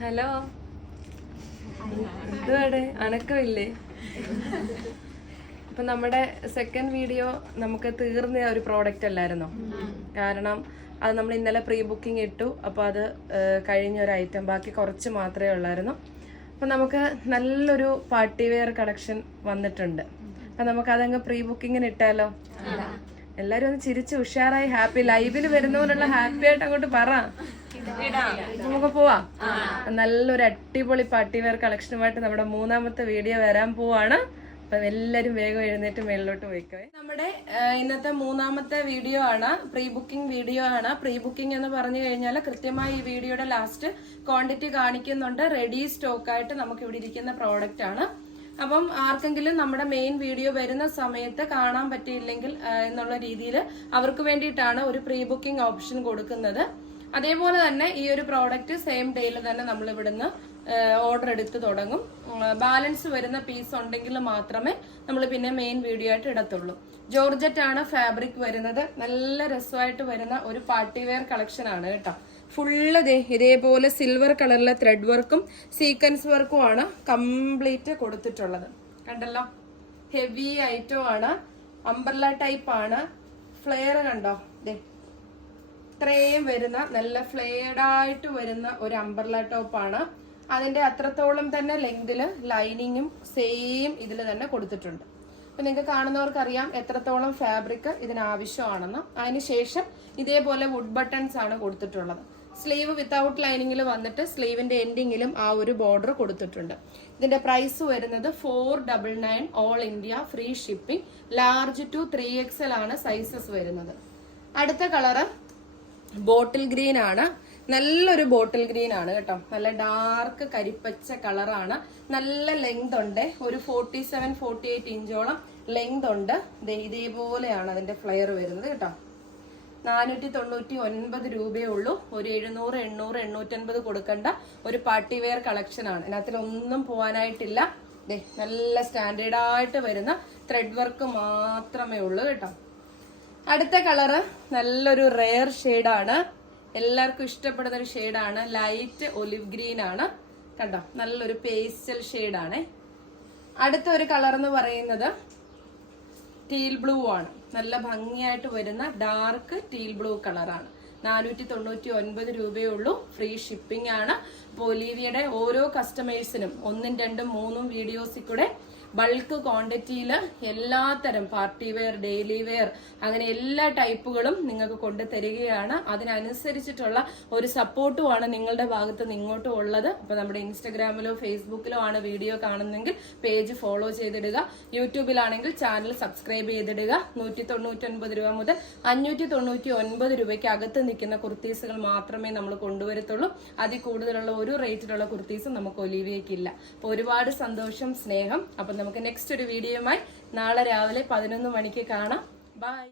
Hello. എന്തുവാടെ? അനക്കമില്ലേ? ഇപ്പൊ നമ്മുടെ second video നമുക്ക് തീർന്ന ഒരു പ്രോഡക്റ്റ് അല്ലായിരുന്നോ? കാരണം അത് നമ്മൾ ഇന്നലെ പ്രീ ബുക്കിംഗ് ഇട്ടു. അപ്പോൾ അത് കഴിഞ്ഞ ഒരു ഐറ്റം ബാക്കി കുറച്ച് മാത്രമേ ഉള്ളായിരുന്നു. അപ്പൊ നമുക്ക് നല്ലൊരു പാർട്ടി വെയർ കളക്ഷൻ വന്നിട്ടുണ്ട്. അപ്പൊ നമുക്ക് അതങ്ങ് പ്രീ ബുക്കിങ്ങിന് ഇട്ടാലോ? എല്ലാരും ഒന്ന് ചിരിച്ച് ഉഷാറായി. ഹാപ്പി ലൈവിൽ വരുന്നവരുള്ള ഹാപ്പി ആയിട്ട് അങ്ങോട്ട് പറ. നമുക്ക് പോവാം. നല്ലൊരു അടിപൊളി പാർട്ടി വെയർ കളക്ഷനുമായിട്ട് നമ്മുടെ മൂന്നാമത്തെ വീഡിയോ വരാൻ പോവാണ്. അപ്പം എല്ലാവരും വേഗം എഴുന്നേറ്റ് മേളിലോട്ട് പോയിക്കോ നമ്മുടെ ഇന്നത്തെ മൂന്നാമത്തെ വീഡിയോ ആണ്. പ്രീ ബുക്കിംഗ് വീഡിയോ ആണ്. പ്രീ ബുക്കിംഗ് എന്ന് പറഞ്ഞു കഴിഞ്ഞാൽ കൃത്യമായി ഈ വീഡിയോയുടെ ലാസ്റ്റ് ക്വാണ്ടിറ്റി കാണിക്കുന്നുണ്ട്. റെഡി സ്റ്റോക്ക് ആയിട്ട് നമുക്ക് ഇവിടെ ഇരിക്കുന്ന പ്രോഡക്റ്റ് ആണ്. അപ്പം ആർക്കെങ്കിലും നമ്മുടെ മെയിൻ വീഡിയോ വരുന്ന സമയത്ത് കാണാൻ പറ്റിയില്ലെങ്കിൽ എന്നുള്ള രീതിയിൽ അവർക്ക് വേണ്ടിയിട്ടാണ് ഒരു പ്രീ ബുക്കിംഗ് ഓപ്ഷൻ കൊടുക്കുന്നത്. അതേപോലെ തന്നെ ഈ ഒരു പ്രോഡക്റ്റ് സെയിം ഡേയിൽ തന്നെ നമ്മൾ ഇവിടുന്ന് ഓർഡർ എടുത്ത് തുടങ്ങും. ബാലൻസ് വരുന്ന പീസ് ഉണ്ടെങ്കിൽ മാത്രമേ നമ്മൾ പിന്നെ മെയിൻ വീഡിയോ ആയിട്ട് ഇടത്തുള്ളൂ. ജോർജറ്റ് ആണ് ഫാബ്രിക് വരുന്നത്. നല്ല രസമായിട്ട് വരുന്ന ഒരു പാർട്ടി വെയർ കളക്ഷൻ ആണ് കേട്ടോ. ഫുള്ള് ഇതേപോലെ സിൽവർ കളറിലെ ത്രെഡ് വർക്കും സീക്വൻസ് വർക്കും ആണ് കംപ്ലീറ്റ് കൊടുത്തിട്ടുള്ളത്. കണ്ടല്ലോ? ഹെവി ഐറ്റം ആണ്. അംബർല ടൈപ്പ് ആണ്. ഫ്ലെയർ കണ്ടോ? ദേ ഇത്രയും വരുന്ന നല്ല ഫ്ലേഡായിട്ട് വരുന്ന ഒരു അംബർല ടോപ്പാണ് അതിന്റെ അത്രത്തോളം തന്നെ ലെങ്തിൽ ലൈനിങ്ങും സെയിം ഇതിൽ തന്നെ കൊടുത്തിട്ടുണ്ട്. അപ്പം നിങ്ങൾക്ക് കാണുന്നവർക്കറിയാം എത്രത്തോളം ഫാബ്രിക് ഇതിന് ആവശ്യമാണെന്ന് അതിനുശേഷം ഇതേപോലെ വുഡ് ബട്ടൺസ് ആണ് കൊടുത്തിട്ടുള്ളത്. സ്ലീവ് വിത്തൗട്ട് ലൈനിങ്ങിൽ വന്നിട്ട് സ്ലീവിന്റെ എൻഡിങ്ങിലും ആ ഒരു ബോർഡർ കൊടുത്തിട്ടുണ്ട്. ഇതിന്റെ പ്രൈസ് വരുന്നത് four double nine all India free shipping large to three XL ആണ് സൈസസ് വരുന്നത്. അടുത്ത കളറ് ബോട്ടിൽ ഗ്രീൻ ആണ്. നല്ലൊരു ബോട്ടിൽ ഗ്രീൻ ആണ് കേട്ടോ. നല്ല ഡാർക്ക് കരിപ്പച്ച കളറാണ് നല്ല ലെങ്ത് ഉണ്ട്. ഒരു ഫോർട്ടി സെവൻ ഫോർട്ടി എയ്റ്റ് ഇഞ്ചോളം ലെങ്ത് ഉണ്ട്. ഇതേപോലെയാണ് അതിന്റെ ഫ്ലെയർ വരുന്നത് കേട്ടോ. നാനൂറ്റി തൊണ്ണൂറ്റി ഒൻപത് രൂപയേ ഉള്ളൂ. ഒരു എഴുന്നൂറ് എണ്ണൂറ് എണ്ണൂറ്റൻപത് കൊടുക്കേണ്ട. ഒരു പാർട്ടി വെയർ കളക്ഷനാണ് ഇതിനകത്തിലൊന്നും പോകാനായിട്ടില്ല നല്ല സ്റ്റാൻഡേർഡായിട്ട് വരുന്ന ത്രെഡ് വർക്ക് മാത്രമേ ഉള്ളൂ കേട്ടോ. അടുത്ത കളറ് നല്ലൊരു റെയർ ഷെയ്ഡാണ് എല്ലാവർക്കും ഇഷ്ടപ്പെടുന്ന ഒരു ഷെയ്ഡാണ് ലൈറ്റ് ഒലിവ് ഗ്രീൻ ആണ്. കണ്ടോ? നല്ലൊരു പേസ്റ്റൽ ഷെയ്ഡാണേ അടുത്ത ഒരു കളർ എന്ന് പറയുന്നത് ടീൽ ബ്ലൂ ആണ്. നല്ല ഭംഗിയായിട്ട് വരുന്ന ഡാർക്ക് ടീൽ ബ്ലൂ കളറാണ് നാനൂറ്റി തൊണ്ണൂറ്റി ഒൻപത് രൂപയേ ഉള്ളൂ. ഫ്രീ ഷിപ്പിംഗ് ആണ്. അപ്പോൾ ഒലീവിയുടെ ഓരോ കസ്റ്റമേഴ്സിനും ഒന്നും രണ്ടും മൂന്നും വീഡിയോസിൽ കൂടെ ബൾക്ക് ക്വാണ്ടിറ്റിയിൽ എല്ലാത്തരം പാർട്ടി വെയർ ഡെയിലി വെയർ അങ്ങനെ എല്ലാ ടൈപ്പുകളും നിങ്ങൾക്ക് കൊണ്ടു തരികയാണ് അതിനനുസരിച്ചിട്ടുള്ള ഒരു സപ്പോർട്ടുമാണ് നിങ്ങളുടെ ഭാഗത്ത് നിന്ന് ഇങ്ങോട്ടും ഉള്ളത്. അപ്പൊ നമ്മുടെ ഇൻസ്റ്റഗ്രാമിലോ ഫേസ്ബുക്കിലോ ആണ് വീഡിയോ കാണുന്നെങ്കിൽ പേജ് ഫോളോ ചെയ്തിടുക. യൂട്യൂബിലാണെങ്കിൽ ചാനൽ സബ്സ്ക്രൈബ് ചെയ്തിടുക. നൂറ്റി തൊണ്ണൂറ്റൊൻപത് രൂപ മുതൽ അഞ്ഞൂറ്റി തൊണ്ണൂറ്റി ഒൻപത് രൂപയ്ക്ക് അകത്ത് നിൽക്കുന്ന കുർത്തീസുകൾ മാത്രമേ നമ്മൾ കൊണ്ടുവരത്തുള്ളൂ. അതിൽ കൂടുതലുള്ള ഒരു റേറ്റിലുള്ള കുർത്തീസും നമുക്ക് ഒലിവിയക്കില്ല അപ്പോൾ ഒരുപാട് സന്തോഷം സ്നേഹം. അപ്പം നമുക്ക് നെക്സ്റ്റ് ഒരു വീഡിയോയുമായി നാളെ രാവിലെ പതിനൊന്ന് മണിക്ക് കാണാം. ബൈ